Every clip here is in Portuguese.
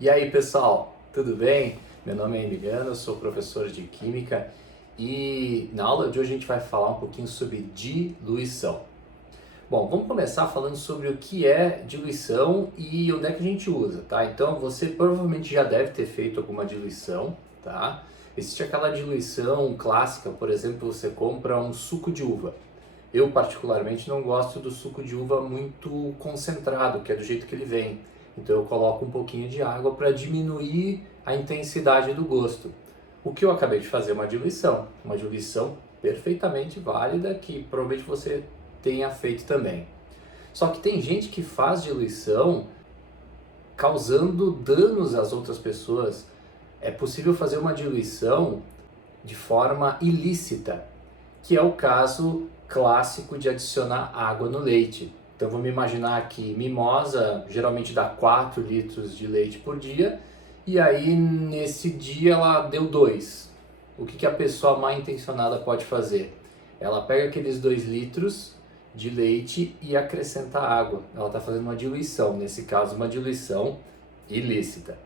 E aí pessoal, tudo bem? Meu nome é Emiliano, eu sou professor de Química e na aula de hoje a gente vai falar um pouquinho sobre diluição. Bom, vamos começar falando sobre o que é diluição e onde é que a gente usa, tá? Então você provavelmente já deve ter feito alguma diluição, tá? Existe aquela diluição clássica, por exemplo, você compra um suco de uva. Eu particularmente não gosto do suco de uva muito concentrado, que é do jeito que ele vem. Então eu coloco um pouquinho de água para diminuir a intensidade do gosto. O que eu acabei de fazer é uma diluição perfeitamente válida que provavelmente você tenha feito também. Só que tem gente que faz diluição causando danos às outras pessoas. É possível fazer uma diluição de forma ilícita, que é o caso clássico de adicionar água no leite. Então vamos imaginar que mimosa geralmente dá 4 litros de leite por dia, e aí nesse dia ela deu 2. O que a pessoa mal intencionada pode fazer? Ela pega aqueles 2 litros de leite e acrescenta água. Ela está fazendo uma diluição, nesse caso uma diluição ilícita.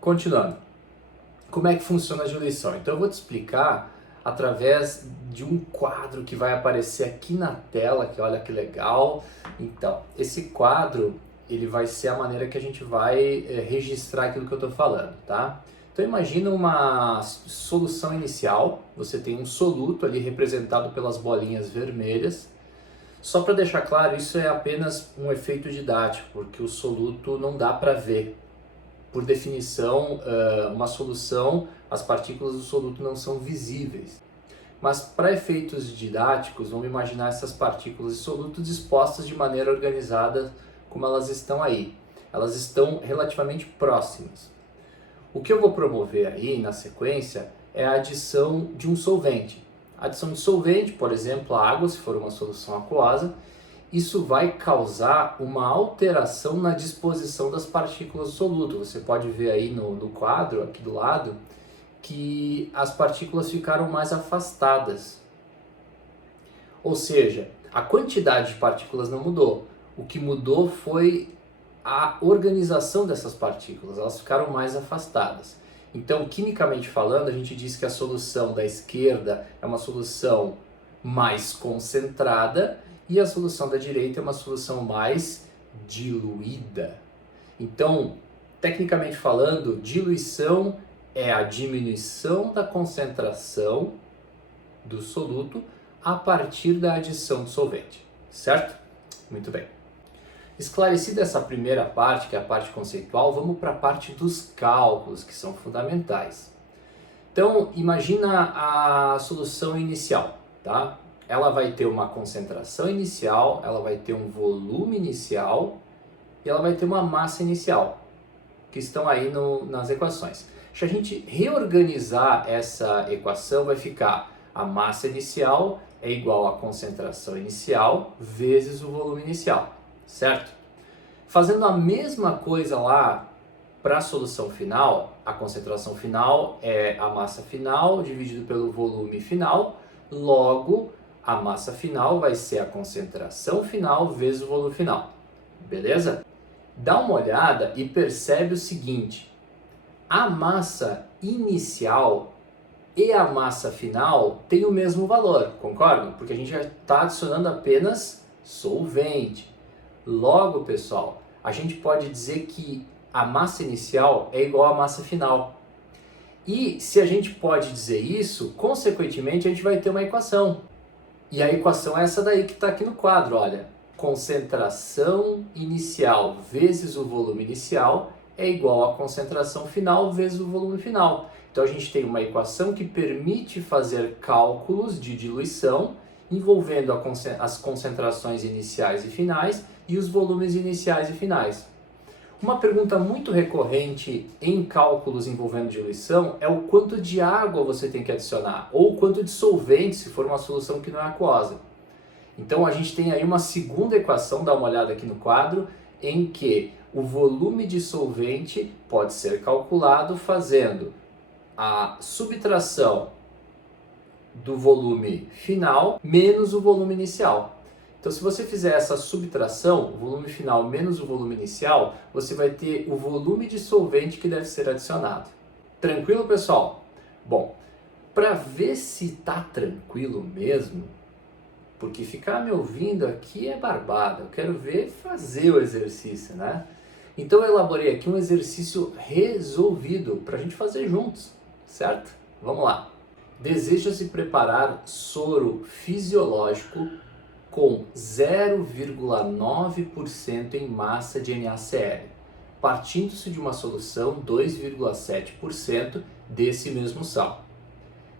Continuando, como é que funciona a diluição? Então eu vou te explicar através de um quadro que vai aparecer aqui na tela, que olha que legal. Então, esse quadro, ele vai ser a maneira que a gente vai registrar aquilo que eu estou falando, tá? Então imagina uma solução inicial, você tem um soluto ali representado pelas bolinhas vermelhas. Só para deixar claro, isso é apenas um efeito didático, porque o soluto não dá para ver. Por definição, uma solução, as partículas do soluto não são visíveis. Mas para efeitos didáticos, vamos imaginar essas partículas de soluto dispostas de maneira organizada como elas estão aí. Elas estão relativamente próximas. O que eu vou promover aí na sequência é a adição de um solvente. A adição de solvente, por exemplo, a água, se for uma solução aquosa, isso vai causar uma alteração na disposição das partículas do soluto. Você pode ver aí no quadro, aqui do lado, que as partículas ficaram mais afastadas. Ou seja, a quantidade de partículas não mudou. O que mudou foi a organização dessas partículas, elas ficaram mais afastadas. Então, quimicamente falando, a gente diz que a solução da esquerda é uma solução mais concentrada e a solução da direita é uma solução mais diluída. Então, tecnicamente falando, diluição é a diminuição da concentração do soluto a partir da adição do solvente, certo? Muito bem. Esclarecida essa primeira parte, que é a parte conceitual, vamos para a parte dos cálculos, que são fundamentais. Então, imagina a solução inicial, tá? Ela vai ter uma concentração inicial, ela vai ter um volume inicial e ela vai ter uma massa inicial, que estão aí nas equações. Se a gente reorganizar essa equação, vai ficar a massa inicial é igual à concentração inicial vezes o volume inicial, certo? Fazendo a mesma coisa lá para a solução final, a concentração final é a massa final dividido pelo volume final, logo a massa final vai ser a concentração final vezes o volume final, beleza? Dá uma olhada e percebe o seguinte, a massa inicial e a massa final têm o mesmo valor, concordam? Porque a gente já está adicionando apenas solvente. Logo, pessoal, a gente pode dizer que a massa inicial é igual à massa final. E se a gente pode dizer isso, consequentemente a gente vai ter uma equação. E a equação é essa daí que está aqui no quadro, olha. Concentração inicial vezes o volume inicial é igual a concentração final vezes o volume final. Então a gente tem uma equação que permite fazer cálculos de diluição envolvendo as concentrações iniciais e finais e os volumes iniciais e finais. Uma pergunta muito recorrente em cálculos envolvendo diluição é o quanto de água você tem que adicionar, ou o quanto de solvente, se for uma solução que não é aquosa. Então a gente tem aí uma segunda equação, dá uma olhada aqui no quadro, em que o volume de solvente pode ser calculado fazendo a subtração do volume final menos o volume inicial. Então, se você fizer essa subtração, o volume final menos o volume inicial, você vai ter o volume de solvente que deve ser adicionado. Tranquilo, pessoal? Bom, para ver se tá tranquilo mesmo, porque ficar me ouvindo aqui é barbada, eu quero ver fazer o exercício, né? Então eu elaborei aqui um exercício resolvido para a gente fazer juntos, certo? Vamos lá. Deseja-se preparar soro fisiológico com 0,9% em massa de NaCl, partindo-se de uma solução 2,7% desse mesmo sal.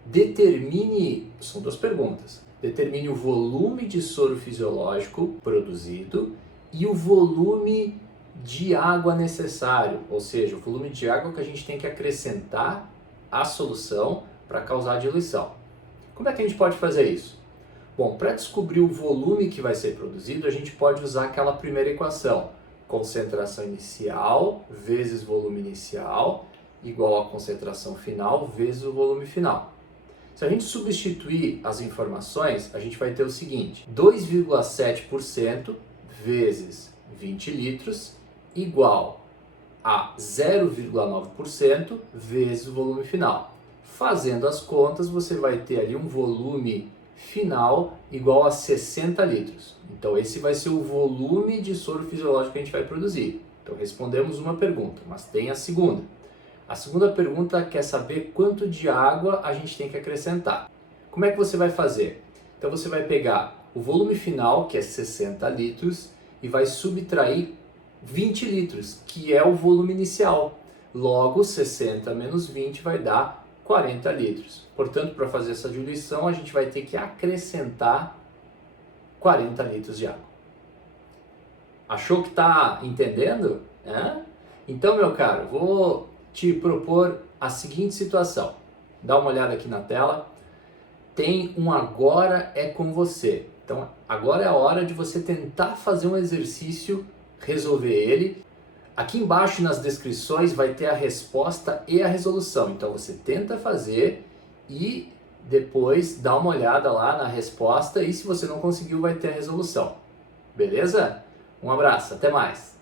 Determine, são duas perguntas, determine o volume de soro fisiológico produzido e o volume de água necessário, ou seja, o volume de água que a gente tem que acrescentar à solução para causar a diluição. Como é que a gente pode fazer isso? Bom, para descobrir o volume que vai ser produzido, a gente pode usar aquela primeira equação, concentração inicial vezes volume inicial igual a concentração final vezes o volume final. Se a gente substituir as informações, a gente vai ter o seguinte, 2,7% vezes 20 litros igual a 0,9% vezes o volume final. Fazendo as contas, você vai ter ali um volume final igual a 60 litros. Então esse vai ser o volume de soro fisiológico que a gente vai produzir. Então respondemos uma pergunta, mas tem a segunda. A segunda pergunta quer saber quanto de água a gente tem que acrescentar. Como é que você vai fazer? Então você vai pegar o volume final, que é 60 litros, e vai subtrair 20 litros, que é o volume inicial. Logo, 60 menos 20 vai dar 40 litros. Portanto, para fazer essa diluição, a gente vai ter que acrescentar 40 litros de água. Achou que está entendendo? Então, meu caro, vou te propor a seguinte situação. Dá uma olhada aqui na tela. Tem um agora é com você. Então, agora é a hora de você tentar fazer um exercício, resolver ele. Aqui embaixo nas descrições vai ter a resposta e a resolução. Então, você tenta fazer e depois dá uma olhada lá na resposta e se você não conseguiu, vai ter a resolução. Beleza? Um abraço, até mais!